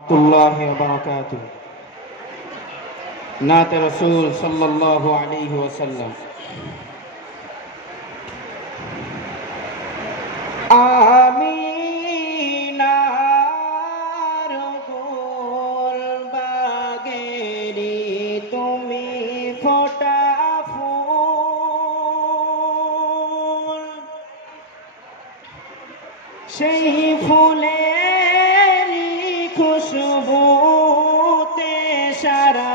الله وبركاته نات رسول صلى الله عليه وسلم আমিনার গোল বাগেরি তুমি ফোটা ফুল সেই ফুলের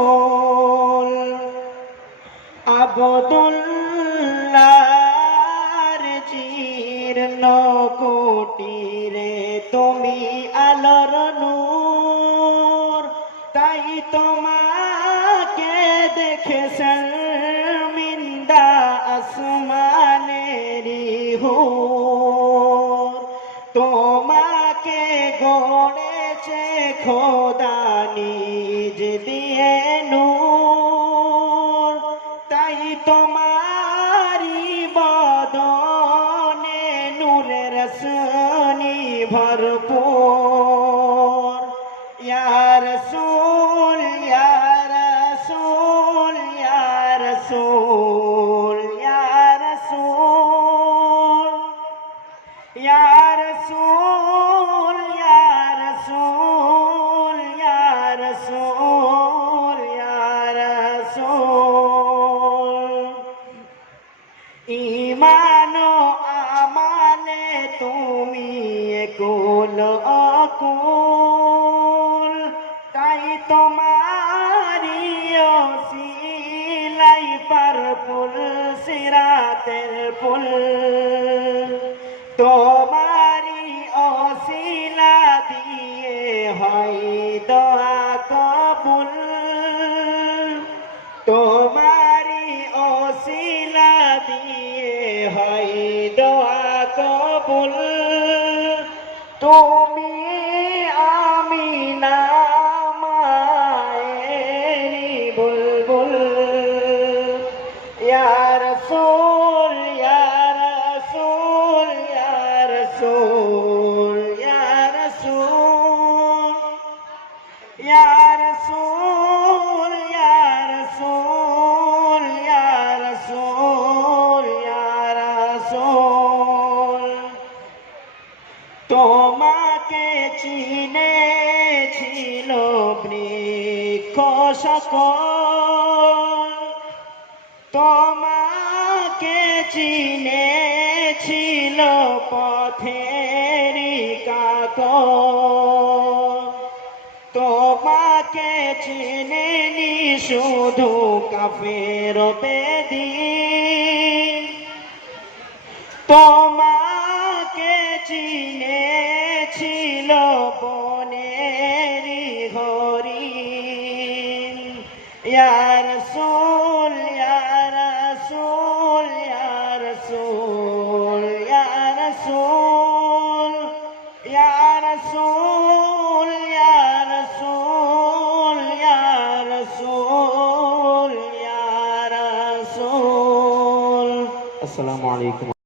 রাসূল আবদুল্লাহর জীর্ণ কুটিরে তুমি আলোর নূর, তাই তোমাকে দেখে শর্মিন্দা আসমানেরি হুর। তোমাকে গড়েছে খোদা নিজ দিয়ে বদনে নূরের সানি ভরপুর ইয়ার সুল ইয়ার সুল ইয়ার সুল ইয়ার সুল ইয়ার তুমি একুল অকুল, তাই তোমারি সিলাই পার পুল সিরাতের পুল তোমারি অশিলা দিয়ে হয় দোয়া কবুল। তোমারি অশিলা দিয়ে হয় Oh. তোমাকে চিনেছিল বৃক্ষ সকল। তোমাকে চিনেছিল পথেরি কাক তোমাকে চিনেনি শুধু কাফের বেদি। তোমাকে ইয়া রাসূল ইয়া রাসূল ইয়া রাসূল ইয়া রাসূল ইয়া রাসূল ইয়া রাসূল ইয়া রাসূল ইয়া রাসূল আসসালামু আলাইকুম